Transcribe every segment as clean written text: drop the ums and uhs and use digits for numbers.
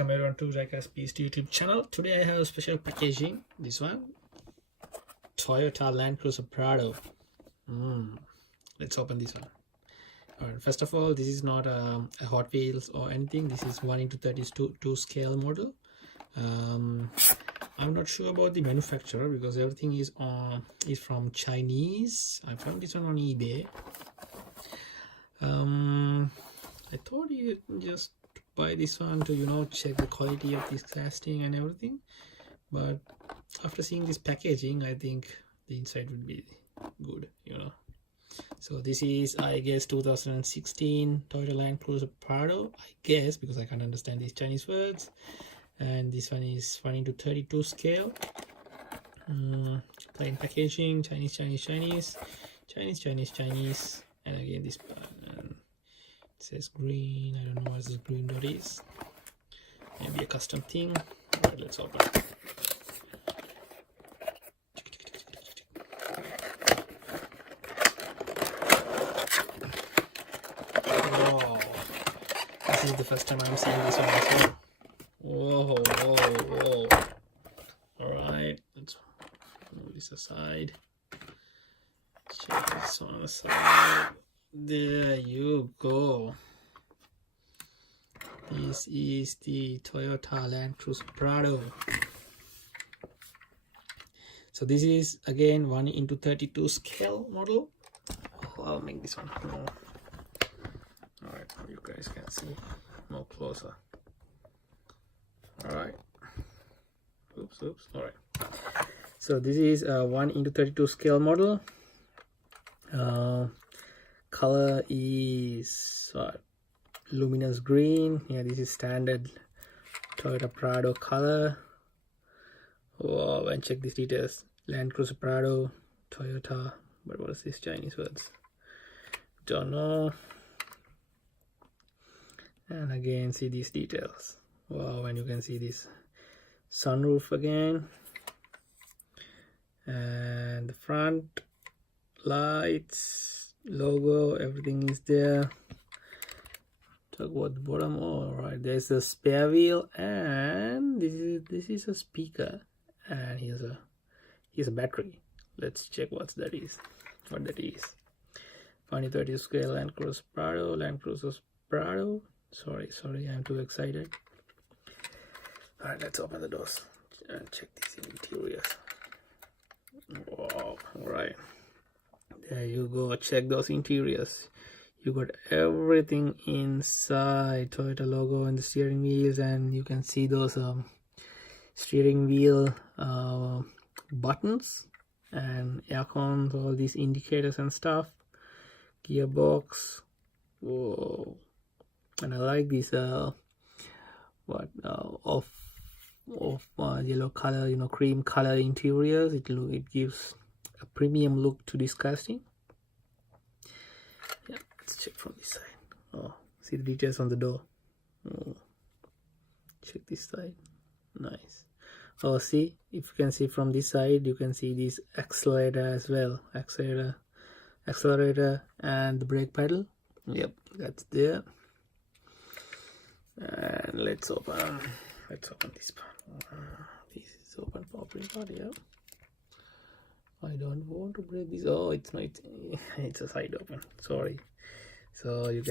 welcome everyone to Diecast YouTube channel. Today I have a special packaging. This one, Toyota Land Cruiser Prado. Let's open this one. Alright, first of all, this is not a Hot Wheels or anything. This is 1:32 scale model. I'm not sure about the manufacturer because everything is from Chinese. I found this one on eBay. I thought you just buy this one to check the quality of this casting and everything, but after seeing this packaging, I think the inside would be good. So this is, I guess, 2016 Toyota Land Cruiser Prado, I guess, because I can't understand these Chinese words. And this one is 1:32 scale. Plain packaging, Chinese, and again this one. It says green. I don't know what this green dot is. Maybe a custom thing. Alright, let's open it. Wow. This is the first time I'm seeing this one as well. Whoa. Alright, let's move this aside. Check this on the side. There you go. This is the Toyota Land Cruiser Prado. So this is again 1:32 scale model. I'll make this one more. Alright, you guys can see more closer. Alright. Oops. Alright. So this is a 1:32 scale model. Color is luminous green. Yeah, this is standard Toyota Prado color. Wow, and check these details. Land Cruiser Prado, Toyota. But what is this Chinese words? Don't know. And again, see these details. Wow, and you can see this sunroof again. And the front lights, logo, everything is there. Talk about the bottom. All right, there's a spare wheel, and this is a speaker, and here's a battery. Let's check what that is. 1:32 scale Land Cruiser Prado. Sorry, I'm too excited. All right, let's open the doors and check these interiors. Wow, all right. There you go, check those interiors. You got everything inside. Toyota logo and the steering wheels, and you can see those steering wheel buttons and air cons, all these indicators and stuff. Gearbox. Whoa. And I like this yellow color, cream color interiors. It gives a premium look to this casting. Yeah, let's check from this side. Oh, see the details on the door. Oh, check this side. Nice. Oh, see, if you can see from this side, you can see this accelerator as well. Accelerator and the brake pedal. Yep, that's there. And let's open this part. This is open for part. Yeah. I don't want to break this. Oh, it's not. It's a side open. Sorry. So you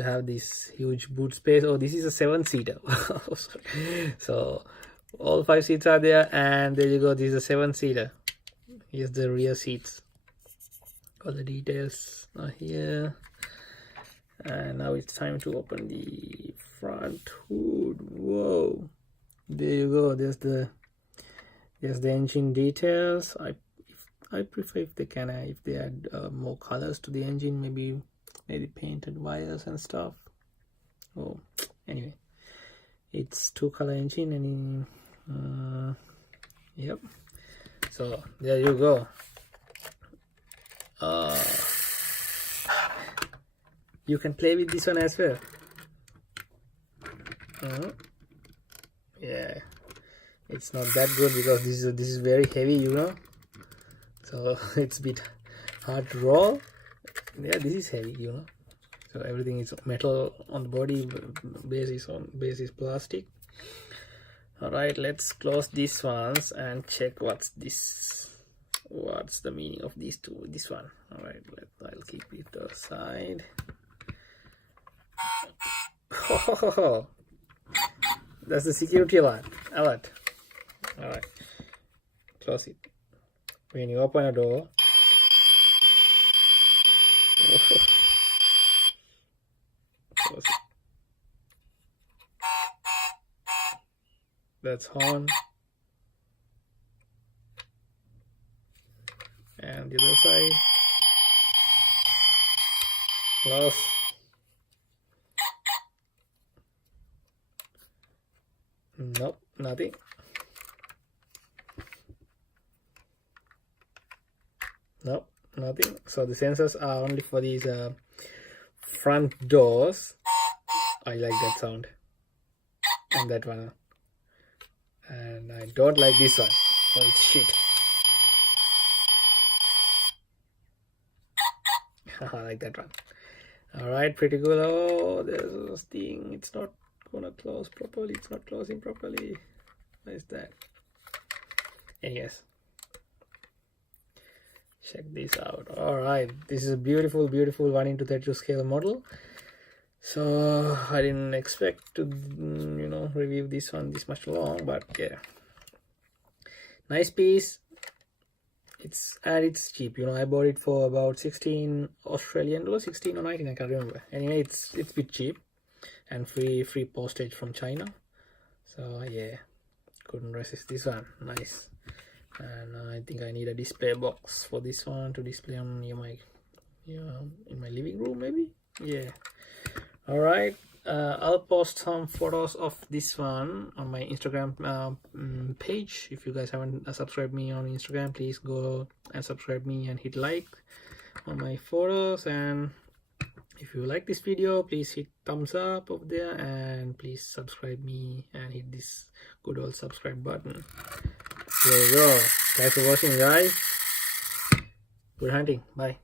have this huge boot space. Oh, this is a 7-seater. So all 5 seats are there, and there you go. This is a 7-seater. Here's the rear seats. All the details are here. And now it's time to open the front hood. Whoa! There you go. There's the engine details. I prefer if they add more colors to the engine, maybe painted wires and stuff. Oh, anyway, it's 2-color engine, and yep. So there you go. You can play with this one as well. Yeah, it's not that good because this is very heavy, so it's a bit hard to roll. Yeah, this is heavy, So everything is metal on the body, base is plastic. All right, let's close these ones and check what's the meaning of these two. This one. All right, I'll keep it aside. Oh, that's the security alert. All right, close it. When you open a door, close it. That's on. And the other side, close. Nope, nothing. Nope, nothing. So the sensors are only for these front doors. I like that sound. And that one. And I don't like this one. Oh, it's shit. I like that one. Alright, pretty good. Oh, there's this thing. It's not gonna close properly. It's not closing properly. What is that? Anyways, check this out. Alright, this is a beautiful 1:32 scale model. So I didn't expect to review this one this much long, but yeah, nice piece. It's cheap. I bought it for about 16 Australian dollars, 16 or 19, I can't remember. Anyway, it's a bit cheap and free postage from China. So yeah, couldn't resist this one. Nice. And I think I need a display box for this one to display on in my living room, maybe. Yeah. All right, I'll post some photos of this one on my Instagram page. If you guys haven't subscribed me on Instagram, please go and subscribe me and hit like on my photos. And if you like this video, please hit thumbs up over there, and please subscribe me and hit this good old subscribe button. There you go. Thanks for watching, guys. Good hunting. Bye.